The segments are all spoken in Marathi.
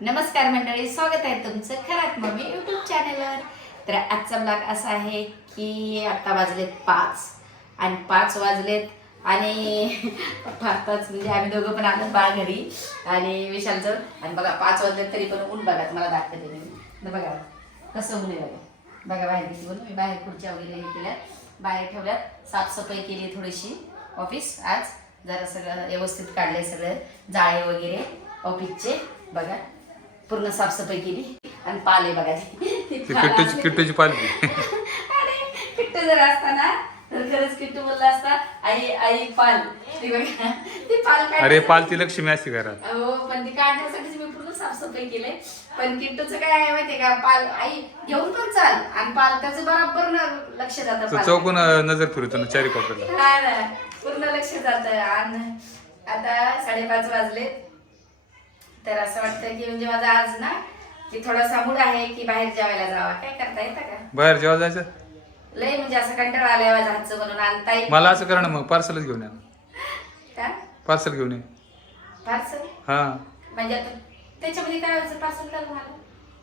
नमस्कार मंडळी स्वागत आहे तुमचं खरात मम्मी यूट्यूब चॅनलवर तर आजचा ब्लॉग असा आहे की आत्ता वाजलेत पाच आणि पाच वाजलेत आणि पाच म्हणजे आम्ही दोघं पण आलो बाळ घरी आणि विशालचं आणि बघा पाच वाजलेत तरी पण ऊन बघा मला दाखवते मी. तर बघा कसं ऊन आहे बघा. बघा बाहेर किती मी बाहेर खुर्च्या वगैरे हे केल्या बाहेर ठेवल्यात. साफसफाई केली थोडीशी ऑफिस आज. जरा सगळं व्यवस्थित काढले सगळं जाळे वगैरे ऑफिसचे बघा. पूर्ण साफसफाई केली आणि पाले बघा किट्टूची किट्टूची पालखी अरे किट्टू जर असताना तर खरंच किट्टू बोलला असता आई आई पाल. ती बघा ती पाल काढ अरे पालती लक्ष्मी असते घरात. हो पण ती काढण्यासाठीच मी पूर्ण साफसफाई केले. पण किट्टूचं काय आहे माहितीये का? पाल आई घेऊन पण चाल. आणि पाल त्याचं बरोबर न लक्ष जातं तो पाल. चौकून नजर फिरतो ना चारी कोपऱ्याला हा ना पूर्ण लक्ष जात. आणि आता साडेपाच वाजले तर असं वाटतं की म्हणजे माझा आज ना की थोडासा मूड आहे की बाहेर जेवायला जावा. काय करता येतं का? बाहेर जेव्हा जायचं? लय म्हणजे असं कंटाळा आलाय माझ्या हातचं म्हणून आणता येईल मला असं करा ना मग पार्सलच घेऊन या. का? पार्सल घेऊन ये. पार्सल हा. म्हणजे आता त्याच्यामध्ये काय व्हायचं? पार्सल कर मला.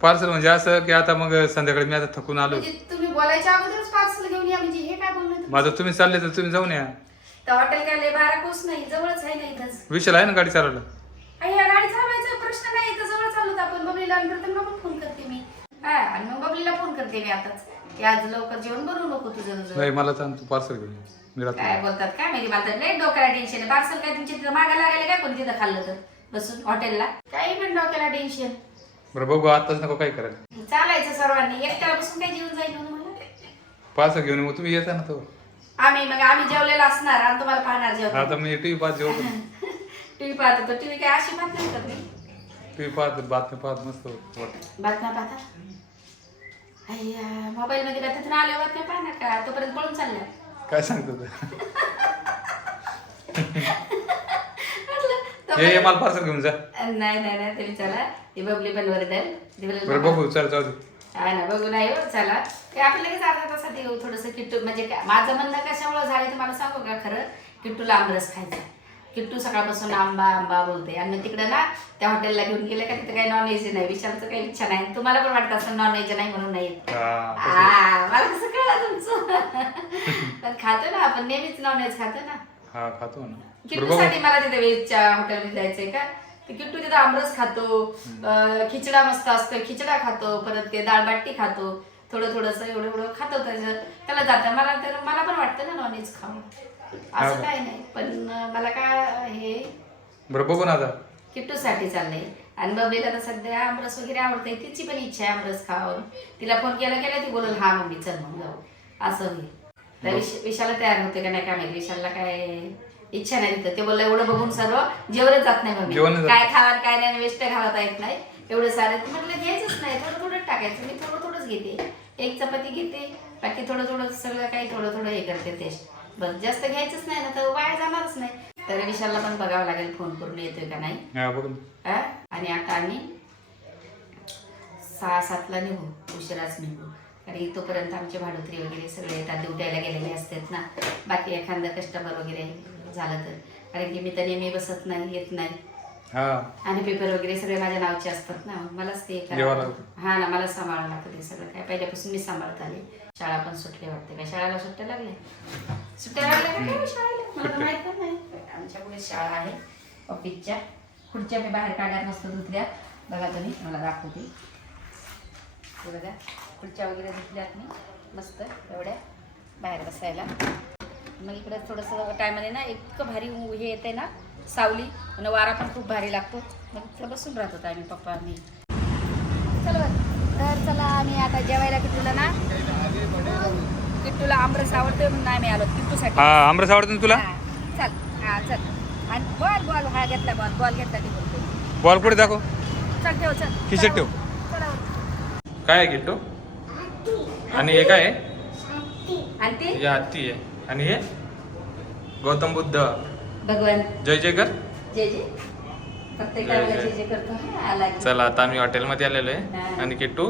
पार्सल म्हणजे असं की आता मग संध्याकाळी मी आता थकून आलो. म्हणजे तुम्ही बोलायच्या अगोदरच पार्सल घेऊन या. म्हणजे हे काय बोलणं तुम्ही? माझं तुम्ही चालले तर तुम्ही जाऊन या. तर हॉटेल काय लय बारा कोस नाही जवळच आहे ना इथंच? विशाल आहे ना गाडी चालवलं? आई, या गाडी चालवायचा प्रश्न नाही इथं जवळ चालवत आपण बबलीला आणि प्रथम पण फोन करते मी. हा आणि मग बबलीला फोन करते मी आताच. की आज लवकर जेवण बनवू नको तुझं तुझं. नाही मला तर तू पार्सल घेऊन ये. मी काय रात्री बोलतात काय माहिती मला तर लय डोक्याला टेन्शन आहे. पार्सल काय तुमच्या तिथं मागा लागायला काय कोणी तिथं खाल्लं तर? बसून हॉटेलला काही पण डोक्याला टेन्शन बरं बघू आताच नको काय करायला चालायचं सर्वांनी. एकट्याला बसून काय जेवण जाईल म्हणून मला? पार्सल घेऊन ये, मग तुम्ही येता ना तो. आम्ही मग आम्ही जेवलेलो असणार आणि तुम्हाला पाहणार जेवण. आता मी टीव्ही पाहत जेवतो. टीव्ही पाहतो तर टीव्ही काय अशी पाहत नाही का तुम्ही टीव्ही पाहत बातमी पाहत मस्त वाटतं. बातम्या पाहता? अय्या मोबाईल मध्ये बातम्या आल्या बातम्या पाहा ना का? तोपर्यंत पळून चालल्या. काय सांगतो ते? म्हटलं, ये ये तोपर्यंत- मला पार्सल घेऊन जा. नाही नाही नाही ती बबली पण वरडेल ती बोलेल, बरं बघू चल जाऊ दे. हा ना बघू नाही हो चला. ते आपण लगेच अर्धा तासात येऊ थोडस किट्टू म्हणजे काय- माझं म्हणणं कशामुळे झालं तुम्हाला सांगू का खरं? किट्टूला आमरस खायचा. किट्टू सकाळपासून आंबा आंबा बोलते. आणि तिकडे ना त्या हॉटेलला घेऊन गेले का तिथे काही नॉनव्हेज नाही. विशालचं काही इच्छा नाही. तुम्हाला पण वाटतं असं नॉनव्हेज नाही म्हणून नाही. हा, मला कसं कळलं तुमचं. पण खातो ना आपण. नेहमीच नॉनव्हेज खातो ना. हा खातो ना. किट्टूसाठी मला तिथे व्हेजच्या हॉटेलमध्ये जायचंय का? ते किट्टू तिथं आमरस खातो. खिचडा मस्त असतो खिचडा खातो. परत ते डाळ बाटी खातो. थोडं थोडंसं एवढं एवढं खातो. त्याचं त्याला जातं. मला तर मला पण वाटतं ना नॉनव्हेज खावं असं. काय नाही. पण मला काय हे बरं बघू ना आता. किट्टूसाठी चाललंय. आणि बबलीला तर सध्या आमरस वगैरे आवडतंय. तिची पण इच्छा आहे आमरस खावं. तिला फोन केला केला ती बोलल हा मम्मी चल मग जाऊ. असं होईल. तर विश- विशाला तयार होते का नाही काय माहिती. विशालला काय इच्छा नाही तिथं. ते बोललं एवढं बघून सर्व जेवणच जात नाही जेवणच मम्मी जात काय खावा काय नाही वेस्ट घालता येत नाही. एवढं सारं. ते म्हटलं घ्यायचंच नाही. थोडं थोडं टाकायचं. मी थोडं थोडंच घेते. एक चपाती घेते. बाकी थोडं थोडं सगळं काही थोडं थोडं हे करते टेस्ट बस जास्त घ्यायचंच नाही ना तर वाया जाणारच नाही. तर विशालला पण बघावं लागेल फोन करून येतोय का नाही. हा बघू ना. आ? आणि आता आम्ही सहा सातला निघू उशिराच निघू. कारण तोपर्यंत आमचे भाडोत्री वगैरे सगळे येतात ड्युट्याला गेलेले असतात ना. बाकी एखादं कस्टमर वगैरे झालं तर. कारण की मी तर नेहमी बसत नाही येत नाही. हा. आणि पेपर वगैरे सगळे माझ्या नावचे असतात ना. मलाच ते करावं जेवावं लागतं. हा ना मला सांभाळावं लागतं ते सगळं. काय पहिल्यापासून मी सांभाळत आले. शाळा पण सुटली वाटते काय शाळेला सुट्ट्या लागल्या? सुट्ट्या लागल्या का काय शाळेला? मला तर माहीत नाही. आमच्या पुढे शाळा आहे ऑफिसच्या. खुर्च्या मी बाहेर काढल्या मस्त धुतल्या बघा तुम्ही मला दाखवते. हे बघा खुर्च्या वगैरे धुतल्यात मी. मस्त एवढ्या बाहेर बसायला. मग इकडे थोडंसं टायमाने ना इतकं भारी हे येते ना सावली. आणि वारा पण खूप भारी लागतो. मग इथं बसून राहत होता आम्ही पप्पा मी. चलो तर चला आम्ही आता जेवायला किट्टूला ना. किट्टूला आमरस आवडतोय म्हणून आम्ही आलो हा आमरस आवडतो ना तुला? हा, चल. हा चल. आणि बॉल बॉल हा घेतला बॉल. बॉल घेतला ती बॉल कुठे दाखव. चल ठेव चल. खिशात चला ठेव. वर. चला. वर. काय आहे किट्टू? आणि हे काय आहे? आणि ते? हे हत्ती आहे. आणि हे? गौतम बुद्ध. भगवान. जय जयकर. जय प्रत्येकाला करतो हा, आला की. चला आता आम्ही हॉटेलमध्ये आलेलो आहे. आणि किट्टू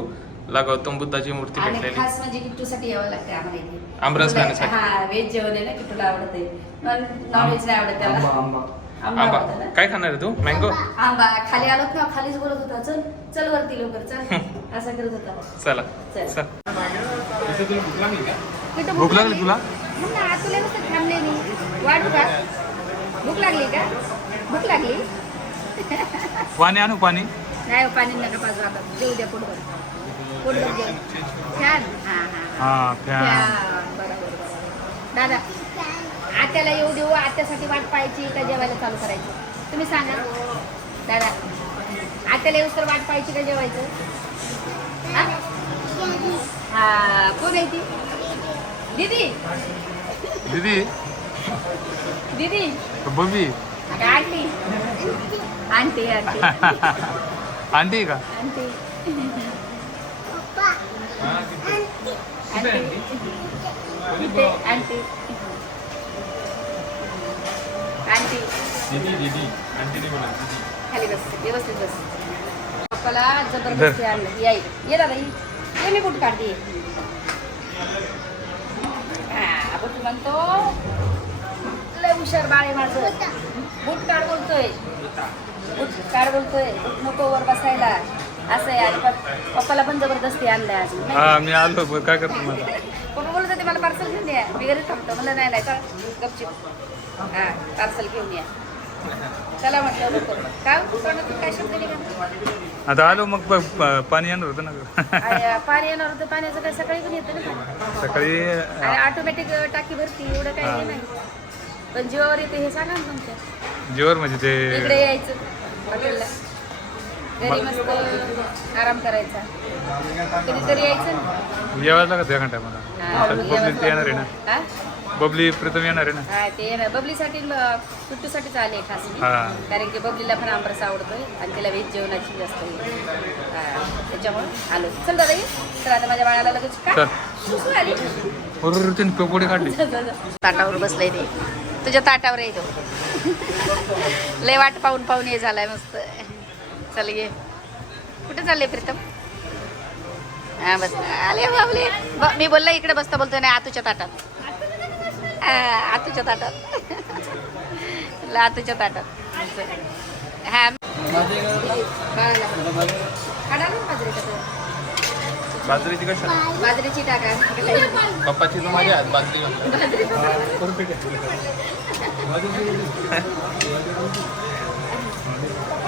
ला गौतम बुद्धाची मूर्ती आणि भेटलेली. खास म्हणजे किट्टूसाठी यावं लागतं आम्हाला इथे. आमरस खाण्यासाठी. हा व्हेज जेवण आहे ना किट्टूला आवडत. नॉन व्हेज नाही आवडत त्याला. आंबा आंबा. ना? काय खाणार आहे तू? मँगो? आंबा. खाली आलोत ना खालीच बोलत होता. चल चल वरती लवकर चल. असं करत होता. चला. चल. चल. कुठं भूक लागली तुला? मग ना तुला कसं थांबले मी. वाढू का? भूक लागली का? भूक लागली? पाणी आणू पाणी. नाही हो, पाणी नका पाजू आता. जेऊ द्या पोटभर छान हा हा हा. फॅन. बरोबर दादा आत्याला येऊ देऊ आत्यासाठी वाट पाहायची का जेवायला चालू करायचं? तुम्ही सांगा. दादा आत्याला येऊस तर वाट पाहायची का जेवायचं? हा? हा कोण आहे ती? दीदी. दीदी. दीदी. बबी. अगं आंटी. Aunty aunty. आंटी का? आंटी. खाली बस व्यवस्थित बस. पप्पाला जबरदस्ती आणलं. याई ये दादा ये. ये मी बूट काढते? ये. हा, बूट म्हणतो लय हुशार बाळ आहे माझं. बूट काढ बोलतोय. बूट काढ बोलतोय. बूट नको वर बसायला. असं आहे आणि पप- पप्पाला पण जबरदस्ती आणलंय नाही हा मी आलो बरं, काय करतो मला पप्पा बोलत होते मला पार्सल घेऊन या. मी घरी थांबतो. म्हणलं नाही नाही चल गपचिप. हा पार्सल घेऊन या. चला म्हटलं काय हो? तोंडातून काय शब्द निघाला? आता आलो मग प- प- पाणी येणार होतं ना आणि पाणी येणार होतं पाण्याचं काय सकाळी पण येतं ना पाणी? सकाळी आणि ऑटोमॅटिक टाकी भरती एवढं काही हे. नाही. पण जीवावर येते हे सांगा ना तुमच्या जीवर म्हणजे इकडे ते यायचं हॉटेलला. घरी मस्त आराम करायचा. कधीतरी यायचं ना. यावंच लागत एखाद्या टायमाला हा, आता बबली ते येणार आहे ना? हा? बबली प्रीतम येणार आहे ना? हा ते येणार. बबलीसाठी कुट्टूसाठीच आले खास मी. हा. कारण की बबलीला पण आंबरस आवडतोय आणि तिला व्हेज जेवणाची जास्त हे. हा, त्याच्यामुळे आलो. चल दादा ये. तर आता माझ्या बाळाला लगेच चल. का सुसू आली बरोबर त्यांनी पेपोडी काढली ताटावर बसलाय ते. तुझ्या ताटावर येतो लय वाट पाहून पाहून हे झालाय मस्त. चल ये कुठे चालले प्रीतम? हा बस. आले बाबले ब- मी बोलला इकडे बसता बोलतोय नाही आतूच्या ताटात. हा, आतूच्या ताटात. म्हणलं आतूच्या ताटात. हा. बाजरीचा. बाजरीची कशा? बाजरीची टाका. पप्पाची तर माझ्या बाजरी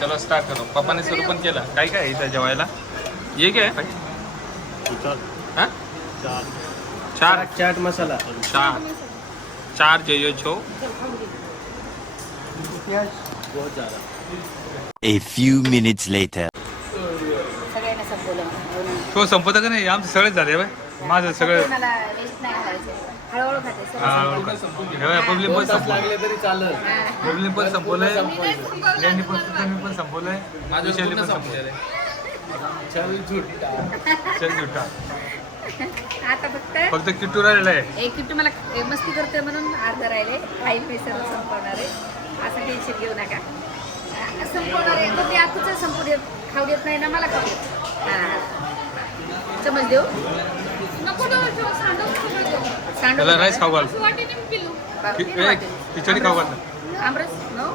चलो स्टार्ट करो. पप्पाने सुरू पण केला. काय काय इथं जेवायला? ये काय? हा? चार. चाट मसाला. चार. चार जयो छो. बहुत ज्यादा. A few minutes later. सगळ्यांना संपवलं. म्हणून. तो संपत का नाही? आमचं सगळेच झाले बाय माझं सगळं मला वेस्ट नाही घालायचं हळूहळू खाते सगळं बाय, पब्लिक पण लागले तरी पब्लिक संपवलंय यांनी पण त्यांनी पण संपवलंय. विशाली पण संपवलंय. चल झुट्टा. चल आता फक्त फक्त किट्टू राहिलेला आहे. एक किट्टू मला मस्ती करते म्हणून अर्धा राहिले. काही मी सर्व संपवणार आहे. असं टेन्शन घेऊ नका. संपवणार आहे. मग ते आताच संपू देत खाऊ देत नाही ना मला खाऊ देत. हां. समज देऊ? त्याला राईस खाऊ घाल? खिचडी खाऊ घाल आमरस नो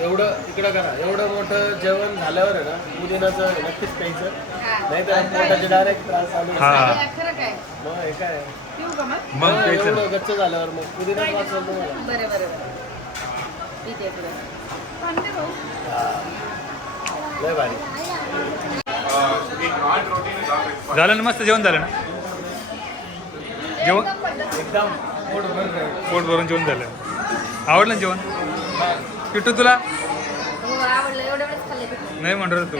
एवढं इकडं करा. एवढं मोठं जेवण झाल्यावर आहे ना पुदिनाचं नक्कीच प्यायचं. हा. नाही तर पोटाचे डायरेक्ट त्रास चालू हा. मग हे काय? मग? एवढं गच्च झाल्यावर मग पुदिना भाऊ. लय भारी. झालं ना मस्त जेवण झालं ना? जेवण? एकदम पोट भरून जेवण झालं. आवडलं जेवण? किट्टू तुला? हो नाही म्हणतो तू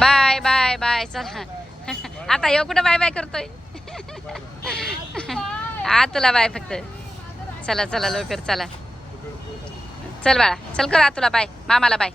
बाय बाय बाय. चला. आता यो कुठं बाय बाय करतोय? आ तुला बाय फक्त. चला चला लवकर चला. चल बाळा. चल कर तुला बाय. मामाला बाय.